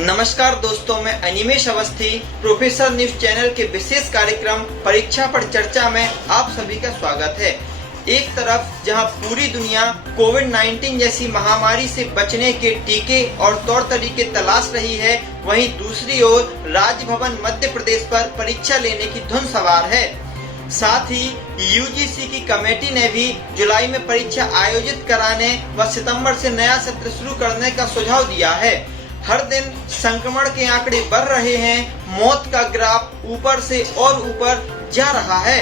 नमस्कार दोस्तों, मैं Animesh Awasthi professor news channel के विशेष कार्यक्रम परीक्षा पर चर्चा में आप सभी का स्वागत है। एक तरफ जहां पूरी दुनिया कोविड-19 जैसी महामारी से बचने के टीके और तौर तरीके तलाश रही है, वहीं दूसरी ओर राजभवन मध्य प्रदेश पर परीक्षा लेने की धुन सवार है। साथ ही यूजीसी की कमेटी ने भी जुलाई में परीक्षा आयोजित कराने व सितंबर से नया सत्र शुरू करने का सुझाव दिया है। हर दिन संक्रमण के आंकड़े बढ़ रहे हैं, मौत का ग्राफ ऊपर से और ऊपर जा रहा है।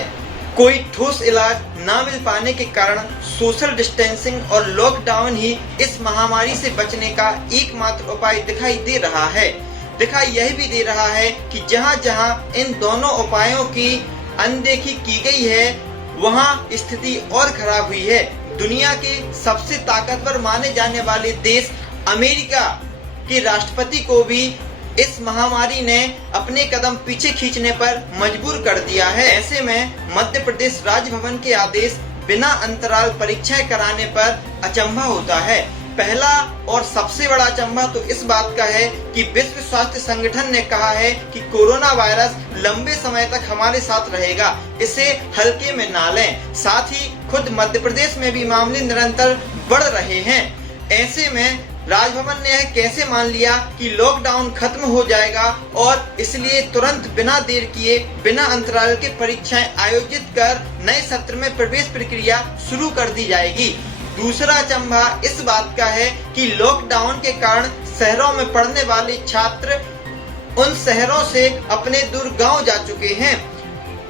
कोई ठोस इलाज न मिल पाने के कारण सोशल डिस्टेंसिंग और लॉकडाउन ही इस महामारी से बचने का एकमात्र उपाय दिखाई दे रहा है। दिखाई यह भी दे रहा है कि जहां-जहां इन दोनों उपायों की अनदेखी की गई है, वहां स्थिति और खराब हुई है। दुनिया के सबसे ताकतवर माने जाने वाले देश अमेरिका के राष्ट्रपति को भी इस महामारी ने अपने कदम पीछे खींचने पर मजबूर कर दिया है। ऐसे में मध्य प्रदेश राजभवन के आदेश बिना अंतराल परीक्षाएं कराने पर अचंभा होता है। पहला और सबसे बड़ा अचंभा तो इस बात का है कि विश्व स्वास्थ्य संगठन ने कहा है कि कोरोना वायरस लंबे समय तक हमारे साथ रहेगा, इसे हल्के में ना लें। साथ ही खुद मध्य प्रदेश में भी मामले निरंतर बढ़ रहे हैं। ऐसे में राजभवन ने यह कैसे मान लिया कि लॉकडाउन खत्म हो जाएगा और इसलिए तुरंत बिना देर किए बिना अंतराल के परीक्षाएं आयोजित कर नए सत्र में प्रवेश प्रक्रिया शुरू कर दी जाएगी। दूसरा अचंभा इस बात का है कि लॉकडाउन के कारण शहरों में पढ़ने वाले छात्र उन शहरों से अपने दूर गांव जा चुके हैं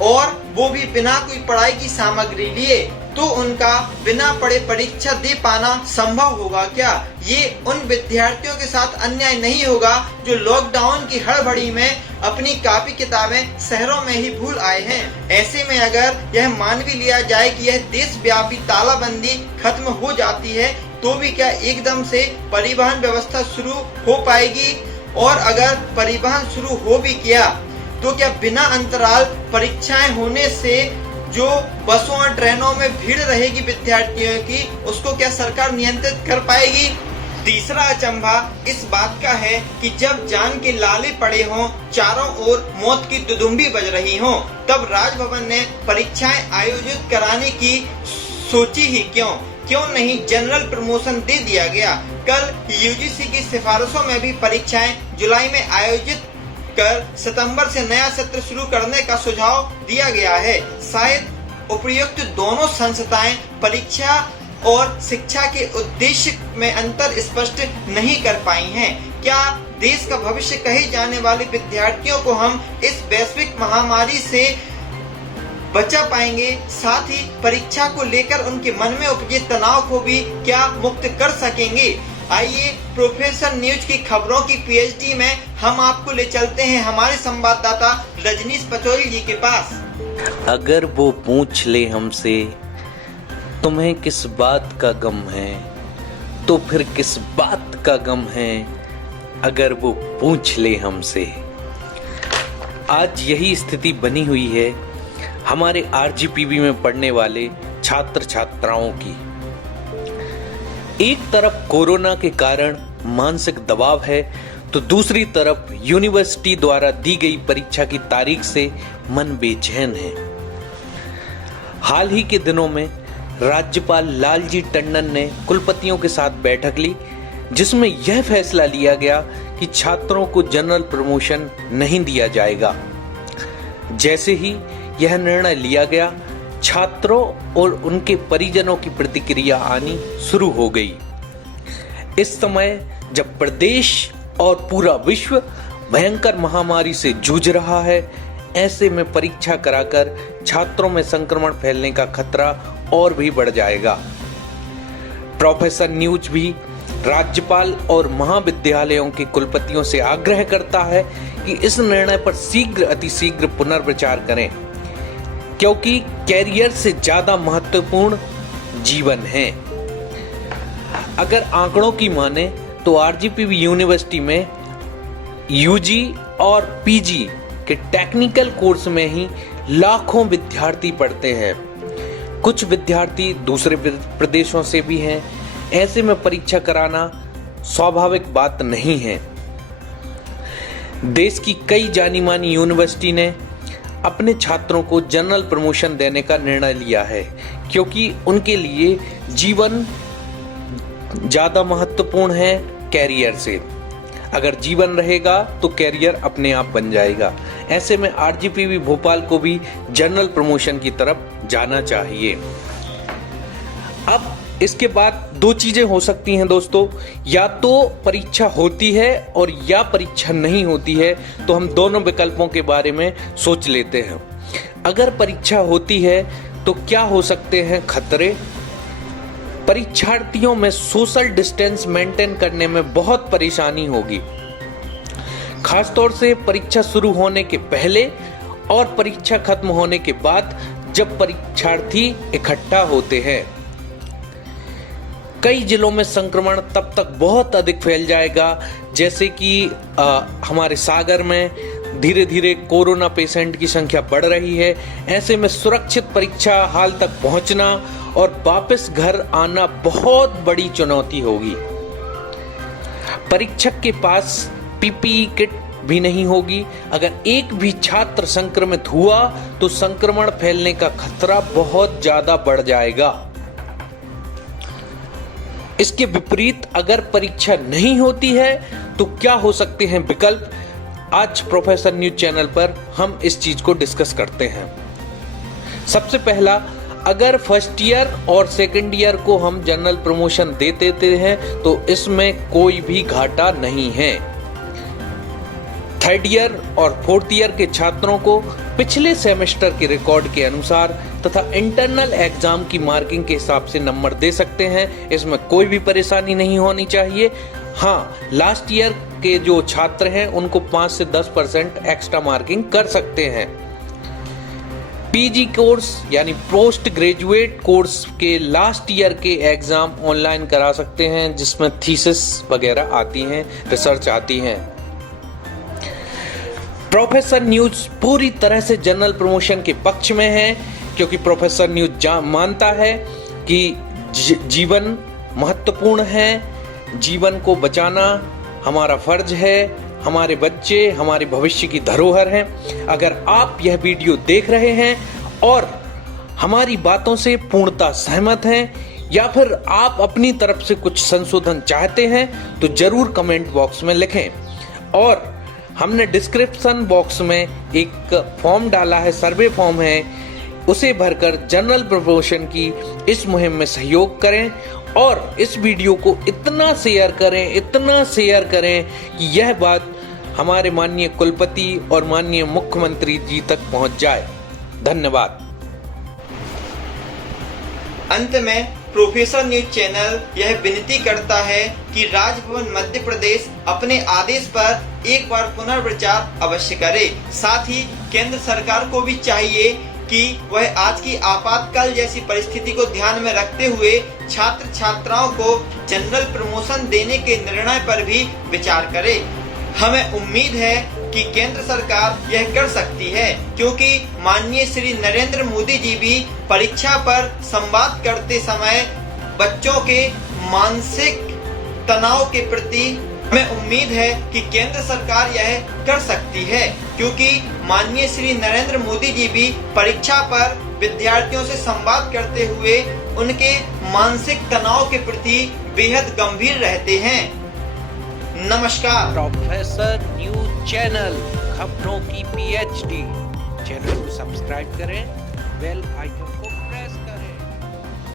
और वो भी बिना कोई पढ़ाई की सामग्री लिए, तो उनका बिना पढ़े परीक्षा दे पाना संभव होगा क्या? ये उन विद्यार्थियों के साथ अन्याय नहीं होगा जो लॉकडाउन की हड़बड़ी में अपनी कॉपी किताबें शहरों में ही भूल आए हैं। ऐसे में अगर यह मान भी लिया जाए कि यह देशव्यापी तालाबंदी खत्म हो जाती है, तो भी क्या एकदम से परिवहन व्यवस्था शुरू हो पाएगी? और अगर परिवहन शुरू हो भी किया तो क्या बिना अंतराल परीक्षाएं होने से जो बसों और ट्रेनों में भीड़ रहेगी विद्यार्थियों की, उसको क्या सरकार नियंत्रित कर पाएगी? तीसरा अचंभा इस बात का है कि जब जान के लाले पड़े हों, चारों ओर मौत की दुदुम्बी बज रही हो, तब राजभवन ने परीक्षाएं आयोजित कराने की सोची ही क्यों नहीं जनरल प्रमोशन दे दिया गया। कल यूजीसी की सिफारिशों में भी परीक्षाएं जुलाई में आयोजित कर सितंबर से नया सत्र शुरू करने का सुझाव दिया गया है। शायद उपयुक्त दोनों संस्थाएं परीक्षा और शिक्षा के उद्देश्य में अंतर स्पष्ट नहीं कर पाई हैं। क्या देश का भविष्य कहे जाने वाले विद्यार्थियों को हम इस वैश्विक महामारी से बचा पाएंगे? साथ ही परीक्षा को लेकर उनके मन में उपजे तनाव को भी क्या मुक्त कर सकेंगे? आइए प्रोफेसर न्यूज की खबरों की पीएचडी में हम आपको ले चलते हैं हमारे संवाददाता रजनीश पचौरी जी के पास। अगर वो पूछ ले हमसे तुम्हें किस बात का गम है, तो फिर किस बात का गम है, अगर वो पूछ ले हमसे। आज यही स्थिति बनी हुई है हमारे आरजीपीवी में पढ़ने वाले छात्र छात्राओं की। एक तरफ कोरोना के कारण मानसिक दबाव है, तो दूसरी तरफ यूनिवर्सिटी द्वारा दी गई परीक्षा की तारीख से मन बेचैन है। हाल ही के दिनों में राज्यपाल लालजी टंडन ने कुलपतियों के साथ बैठक ली, जिसमें यह फैसला लिया गया कि छात्रों को जनरल प्रमोशन नहीं दिया जाएगा। जैसे ही यह निर्णय लिया गया, छात्रों और उनके परिजनों की प्रतिक्रिया आनी शुरू हो गई। इस समय जब प्रदेश और पूरा विश्व भयंकर महामारी से जूझ रहा है, ऐसे में परीक्षा कराकर छात्रों में संक्रमण फैलने का खतरा और भी बढ़ जाएगा। प्रोफेसर न्यूज भी राज्यपाल और महाविद्यालयों के कुलपतियों से आग्रह करता है कि इस निर्णय पर शीघ्र अतिशीघ्र पुनर्विचार करें, क्योंकि कैरियर से ज्यादा महत्वपूर्ण जीवन है। अगर आंकड़ों की माने तो आरजीपीवी यूनिवर्सिटी में यूजी और पीजी के टेक्निकल कोर्स में ही लाखों विद्यार्थी पढ़ते हैं। कुछ विद्यार्थी दूसरे प्रदेशों से भी हैं। ऐसे में परीक्षा कराना स्वाभाविक बात नहीं है। देश की कई जानी मानी यूनिवर्सिटी ने अपने छात्रों को जनरल प्रमोशन देने का निर्णय लिया है, क्योंकि उनके लिए जीवन ज़्यादा महत्वपूर्ण है कैरियर से। अगर जीवन रहेगा तो कैरियर अपने आप बन जाएगा। ऐसे में आरजीपीवी भोपाल को भी जनरल प्रमोशन की तरफ जाना चाहिए। अब इसके बाद दो चीजें हो सकती हैं दोस्तों, या तो परीक्षा होती है और या परीक्षा नहीं होती है। तो हम दोनों विकल्पों के बारे में सोच लेते हैं। अगर परीक्षा होती है तो क्या हो सकते हैं खतरे? परीक्षार्थियों में सोशल डिस्टेंस मेंटेन करने में बहुत परेशानी होगी, खासतौर से परीक्षा शुरू होने के पहले और परीक्षा खत्म होने के बाद, जब परीक्षार्थी इकट्ठा होते हैं। कई जिलों में संक्रमण तब तक बहुत अधिक फैल जाएगा, जैसे कि हमारे सागर में धीरे धीरे कोरोना पेशेंट की संख्या बढ़ रही है। ऐसे में सुरक्षित परीक्षा हाल तक पहुंचना और वापस घर आना बहुत बड़ी चुनौती होगी। परीक्षक के पास पीपीई किट भी नहीं होगी। अगर एक भी छात्र संक्रमित हुआ तो संक्रमण फैलने का खतरा बहुत ज्यादा बढ़ जाएगा। इसके विपरीत अगर परीक्षा नहीं होती है तो क्या हो सकते हैं विकल्प? आज प्रोफेसर न्यूज चैनल पर हम इस चीज को डिस्कस करते हैं। सबसे पहला, अगर फर्स्ट ईयर और सेकंड ईयर को हम जनरल प्रमोशन दे देते हैं तो इसमें कोई भी घाटा नहीं है। थर्ड ईयर और फोर्थ ईयर के छात्रों को पिछले सेमेस्टर के रिकॉर्ड के अनुसार तथा इंटरनल एग्जाम की मार्किंग के हिसाब से नंबर दे सकते हैं। इसमें कोई भी परेशानी नहीं होनी चाहिए। हाँ, लास्ट ईयर के जो छात्र हैं उनको 5 से 10% एक्स्ट्रा मार्किंग कर सकते हैं। पीजी कोर्स यानी पोस्ट ग्रेजुएट कोर्स के लास्ट ईयर के एग्जाम ऑनलाइन करा सकते हैं, जिसमें थीसिस वगैरह आती हैं, रिसर्च आती हैं। प्रोफेसर न्यूज पूरी तरह से जनरल प्रमोशन के पक्ष में है, क्योंकि प्रोफेसर न्यूज मानता है कि जीवन महत्वपूर्ण है, जीवन को बचाना हमारा फर्ज है। हमारे बच्चे हमारे भविष्य की धरोहर हैं। अगर आप यह वीडियो देख रहे हैं और हमारी बातों से पूर्णतः सहमत हैं या फिर आप अपनी तरफ से कुछ संशोधन चाहते हैं तो जरूर कमेंट बॉक्स में लिखें। और हमने डिस्क्रिप्शन बॉक्स में एक फॉर्म डाला है, सर्वे फॉर्म है, उसे भरकर जनरल प्रमोशन की इस मुहिम में सहयोग करें और इस वीडियो को इतना शेयर करें कि यह बात हमारे माननीय कुलपति और माननीय मुख्यमंत्री जी तक पहुंच जाए। धन्यवाद। अंत में प्रोफेसर न्यूज चैनल यह विनती करता है कि राजभवन मध्य प्रदेश अपने आदेश पर एक बार पुनर्विचार अवश्य करे। साथ ही केंद्र सरकार को भी चाहिए कि वह आज की आपातकाल जैसी परिस्थिति को ध्यान में रखते हुए छात्र छात्राओं को जनरल प्रमोशन देने के निर्णय पर भी विचार करे। हमें उम्मीद है कि केंद्र सरकार यह कर सकती है, क्योंकि माननीय श्री नरेंद्र मोदी जी भी परीक्षा पर संवाद करते समय बच्चों के मानसिक तनाव के प्रति हमें उम्मीद है कि केंद्र सरकार यह कर सकती है, क्योंकि माननीय श्री नरेंद्र मोदी जी भी परीक्षा पर विद्यार्थियों से संवाद करते हुए उनके मानसिक तनाव के प्रति बेहद गंभीर रहते हैं। नमस्कार। प्रोफेसर न्यूज चैनल, खबरों की पीएचडी चैनल को सब्सक्राइब करें, बेल आइकन को